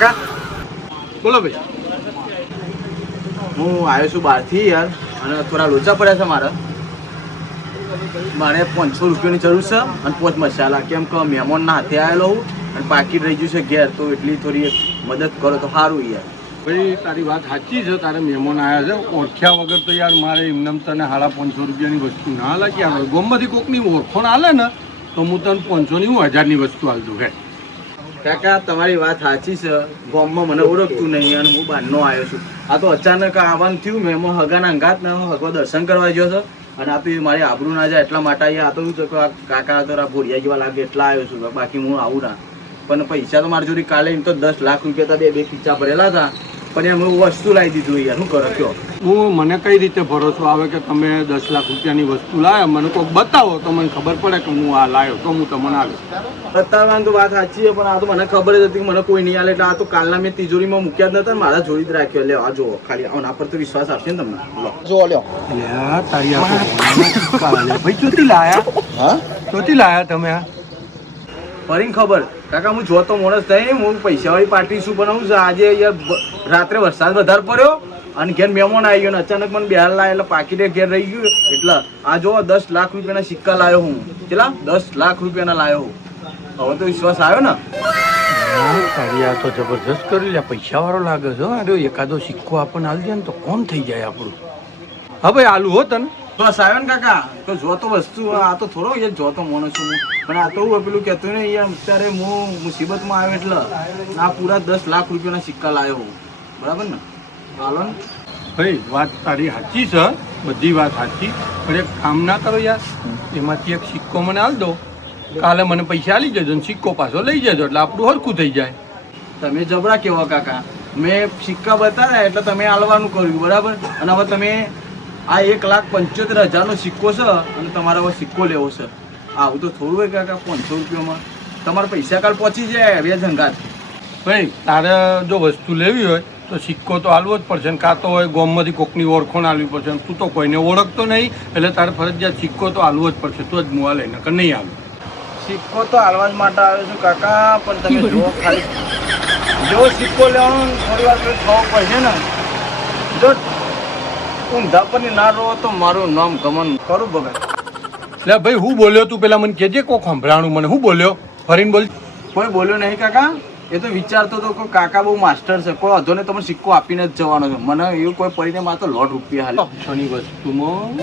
કાકા બોલો ભાઈ. હું આવ્યો છું બહારથી યાર, અને થોડા લોચા પડ્યા છે મારે 500 રૂપિયાની જરૂર છે અને 5 મસાલા, કેમ કે મહેમાનના હાથે આવેલો હું અને પાકીટ રહી ગયું છે ઘેર, તો એટલી થોડી મદદ કરો તો સારું યાર. ભાઈ તારી વાત સાચી છે, તારે મહેમાન આવ્યા છે, ઓળખ્યા વગર તો યાર મારે એમને તને 550 રૂપિયાની વસ્તુ ના લાગી આવે. ગોમમાંથી કોકની ઓળખોણ હાલે ને તો હું તને 500ની 1000ની વસ્તુ હાલ દઉં. હે કાકા તમારી વાત સાચી છે, ગામમાં મને ઓળખતું નહીં અને હું બહારનો આવ્યો છું. આ તો અચાનક આવવાનું થયું, મહેમાન હગાના અંગાત ને હગવા દર્શન કરવા ગયો છે અને આ તો મારી આબરૂ ના જાય એટલા માટે અહીંયા. આ તો શું છે કે કાકા તો ભોરિયા જેવા લાગે એટલા આવ્યો છું, બાકી હું આવું ના. પણ પૈસા તો મારી જોડે કાલે એમ તો 10 લાખ રૂપિયા હતા, બે ખીચા ભરેલા હતા, પણ એમ વસ્તુ લાવી દીધું યાર. શું કરો કયો? હું મને કઈ રીતે ભરોસો આવે કે તમે 10 લાખ રૂપિયાની વસ્તુ લાવ્યા? મને કોઈ બતાવો તો મને ખબર પડે કે હું આ લાવ્યો તો હું તમને આવીશ. બતાવવાની તો વાત સાચી છે, પણ આ તો મને ખબર જ હતી કે મને કોઈ નહીં આલે, એટલે આ તો કાલના મેં તિજોરીમાં મૂક્યા જ નતા, મારા જોડી જ રાખ્યો. લે આ જુઓ, ખાલી આના પર તો વિશ્વાસ આવશે ને તમને. જો લ્યો તારી ભાઈ ચોથી લાયા? હા ચોથી લાયા તમે? આ ફરીને ખબર કાકા, હું જોતો માણસ થઈ, હું પૈસાવાળી પાર્ટી શું બનાવું છું. આજે યાર રાત્રે વરસાદ વધારે પડ્યો અને ઘેર મહેમાન આવી ગયો ને અચાનક મને બહાર લાવ્યા, એટલે પાકીટે ઘેર રહી ગયું. એટલે આ જો 10 લાખ રૂપિયાના સિક્કા લાવ્યો હું. કેટલા? 10 લાખ રૂપિયાના લાવ્યો હું. હવે તો વિશ્વાસ આવ્યો ને? તારી આ તો જબરજસ્ત કરી લે, પૈસા વાળો લાગે છે. અરે એકાદો સિક્કો આપણને હાલ દે ને તો કોણ થઈ જાય આપણું. હા ભાઈ આલુ હો તને બસ આવ્યો ને કાકા, તો જોતો વસ્તુ. આ તો થોડો યાર જોતો માણસ છું હું, પણ આ તો હું પેલું કહેતું ને યાર, અત્યારે હું મુસીબતમાં આવ્યો એટલે આ પૂરા 10 લાખ રૂપિયાના સિક્કા લાવ્યો હું. બરાબર ને? હાલો ને ભાઈ, વાત તારી સાચી છે, બધી વાત સાચી, પણ એક કામ ના કરો યાર, એમાંથી એક સિક્કો મને હાલ દો, કાલે મને પૈસા આલી જજો ને સિક્કો પાછો લઈ જજો, એટલે આપણું હરખું થઈ જાય. તમે જબરા કેવા કાકા, મેં સિક્કા બતાવ્યા એટલે તમે હાલવાનું કર્યું. બરાબર? અને હવે તમે આ 1,75,000નો સિક્કો છે અને તમારે હવે સિક્કો લેવો છે. આવું તો થોડું હોય કાકા, 500 રૂપિયામાં તમારા પૈસા કાલ પહોંચી જાય વ્યાજ અંગાત. ભાઈ તારે જો વસ્તુ લેવી હોય તો સિક્કો તો હાલવો જ પડશે ને, કાં તો હોય ગામમાંથી કોકની ઓળખોણ હાલવી પડશે. તું તો કોઈને ઓળખતો નહીં એટલે તારે ફરજિયાત સિક્કો તો હાલવો જ પડશે, તો જ હું હાલે, નકર નહીં હાલું. સિક્કો તો હાલવા જ માટે આવ્યો છું કાકા, પણ તમે જો ખાલી જો સિક્કો લેવાનો થોડી વાર થવો પડશે ને. જો ઊંધા પર ના રહો તો મારું નામ ગમન કરું ભગત. એટલે ભાઈ હું બોલ્યો? તું પેલા મને કહેજે, કોક સંભળાણું મને. હું બોલ્યો? ફરીને બોલ. કોઈ બોલ્યો નહીં કાકા, એ તો વિચારતો હતો કે કાકા બહુ માસ્ટર છે, કોઈ વાંધો નહીં, તમને સિક્કો આપીને જ જવાનો છે. મને એવું કોઈ પડીને માત્ર $100 હાલે શની વસ્તુમાં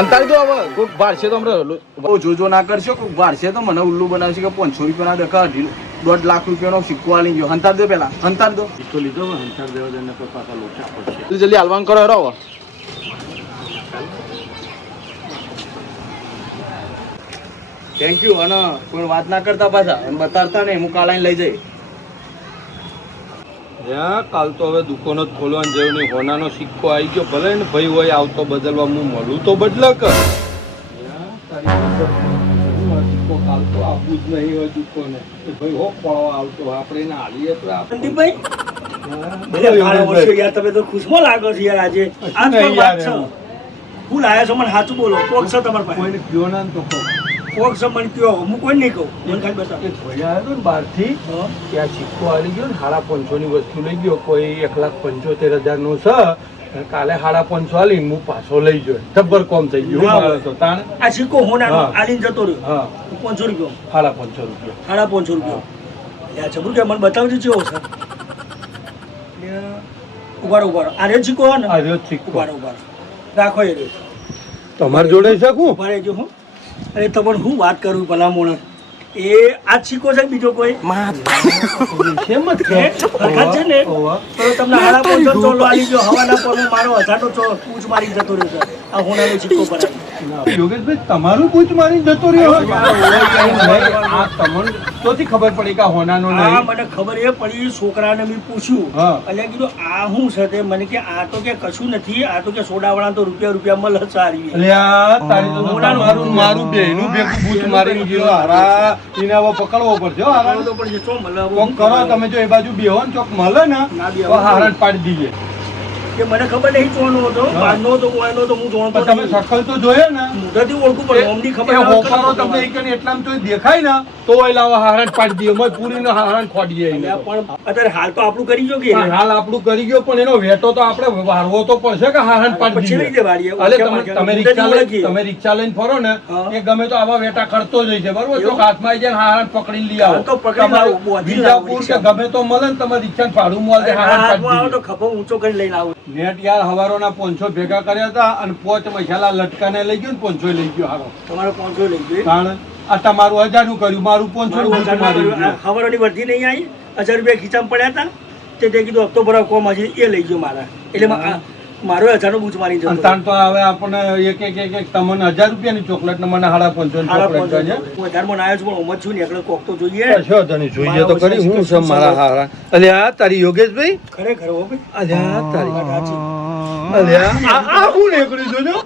અંતારી દો. હવે કોઈક ભારશે તો હમણાં બહુ જોજો ના કરશો, કોઈક ભારશે તો મને ઉલ્લુ બનાવશે કે 500 રૂપિયાના દેખા 1.5 લાખ રૂપિયાનો સિક્કો આલી ગયો. હંતાર દો પેલા, હંતાર દો. સિક્કો લીધો અંતર દેવા દે ને પાછા લોચા પડશે. જલ્દી હાલવાનું કરો. હેરો થેન્ક યુ. અને કોઈ વાત ના કરતા પાછા અને બતાડતા નહીં, હું કાલ આવીને લઈ જઈ. કાલ તો હવે દુકાનો જ ખોલવાની જેવું નહીં. હોનાનો સિક્કો આવી ગયો, ભલે ને ભાઈ હોય આવતો બદલવા, હું મળું તો બદલા કર. સિક્કો કાલ તો આપવું જ નહીં હોય દુકાને. ભાઈ હો પડવા આવતો આપણે એને હાલીએ તો સંદીપભાઈ, તમે તો ખુશમાં લાગો છો યાર. આજે આજ પણ વાત છે. હું લાયા છો મને સાચું બોલો, કોક છે તમારા પાસે? કોઈને કયો ના તો કોક છે મને કયો, હું કોઈ નહીં કહું. મને ખાલી બતાવો. ભાઈ આવ્યો ને બહારથી, ત્યાં સિક્કો આવી ગયો ને 550ની વસ્તુ લઈ ગયો. કોઈ 1,75,000નો છે, કાલે 550 આલીને હું પાછો લઈ ગયો. જબ્બર કોમ થઈ ગયું. આ સિક્કો હોનાનો આલીને જતો રહ્યો. હા, 500 રૂપિયા. 550 રૂપિયા. 550 રૂપિયા. યાર જબરું કે મને બતાવજો કેવો છે. ઉભારો આ રહ્યો સિક્કો ને? આ રહ્યો સિક્કો. ઉભારો રાખો એ રહ્યો. તમારી જોડે છે હું? ઉભા રહેજો. હું અરે તમને હું વાત કરું ભલા મોણા, એ આ સિક્કો છે બીજો કોઈ? કેમ જ છે ને તો તમને 550 ચોલો આલી ગયો. હવાના પર મારો 1000 પૂછ મારી જતો રહ્યો છે. આ હોનાનો સિક્કો પર યોગેશભાઈ તમારું પૂછ મારી જતો રહ્યો? આ તમને તોથી ખબર પડી કે હોનાનો નહીં? હા, મને ખબર એ પડી. છોકરાને મેં પૂછ્યું એટલે કીધું આ શું છે તે. મને કે આ તો કે કશું નથી, આ તો કે સોડાવાળા તો રૂપિયા મળે સારી. મારું બેનું ભેગું બૂથ મારી ગયો. હારા એને હવે પકડવો પડશે. હારા તો પડશે. ચો મળે કોક કરો તમે. જો એ બાજુ બેહો ને ચોક મળે ને તો હારા પાડી દઈએ. કે મને ખબર નહીં ચોનો હતો હા. બહારનો હતો કોઈનો હતો હું જોણતો પણ તમે નહીં. શકલ તો જોયે ને મોઢાથી ઓળખું પણ નોમની ખબર એ ના હોય. હોપારો તમને એક ને એટલામાં તો દેખાય ને તો એ લાવો હારણ પાડી દઈએ મોય પૂરીનો હારણ ખોડીએ એને અલ્યા, તો. પણ અત્યારે હાલ તો આપણું કરી જો કે પણ હાલ આપણું કરી ગયો પણ એનો વેટો તો આપણે વારવો તો પડશે કે હારણ પાડી પછી દઈએ. રીતે વાળીએ. અલે ઓળખ્યા તમે માગ્યા. રિક્ષા મોઢાથી ઓળખીએ. તમે રિક્ષા લઈને ફરો ને હા. એ ગમે તો આવા વેટા કરતો જ હોય છે બરોબર તો એવું? હાથમાં આવી જાય ને હારણ પકડીને લઈ આવો હા, તો પકડીને તમારે લાવો, બોધી વિજાપુર લાવો કે રિક્ષામાં. ગમે તો મળે ને તમારે રિક્ષાનું ભાડું મળે અરે હારણ હાથમાં આવો પાડી તો ખભો ઊંચો કરીને લઈને આવું. દઈએ. નેટ યાર હવારોના 500 ભેગા કર્યા હતા અને 5 મસાલા લટકાને લઈ ગયો ને 500 લઈ ગયો હારો તમારો 500 લઈ ગયો. કારણ આ તમારું 1000 નું કર્યું મારું 500 મારું નું હજારનું મારી કર્યું. આ ખબરોની વર્ધી નહીં આવી 1000 રૂપિયા ખીચામાં પડ્યા હતા તે કીધું હપ્તો ભરાવ કોમ હજી એ લઈ ગયો મારા એટલે મારો 1000 નું બૂચ મારી જતો. અંતાન તો હવે આપણને એક તમને 1000 રૂપિયાની ચોકલેટ ને મને 550 સાડા ચોકલેટ 500 છે હું 1000 માં આવ્યો છું પણ ઉમર છું ને એકલો કોક તો જોઈએ. કશો તને જોઈએ તો કરી હું છે મારા હારા અલ્યા તારી યોગેશભાઈ ખરેખર હો ભાઈ. અલ્યા તારી વાત સાચી. અલ્યા આ હું નીકળી જોજો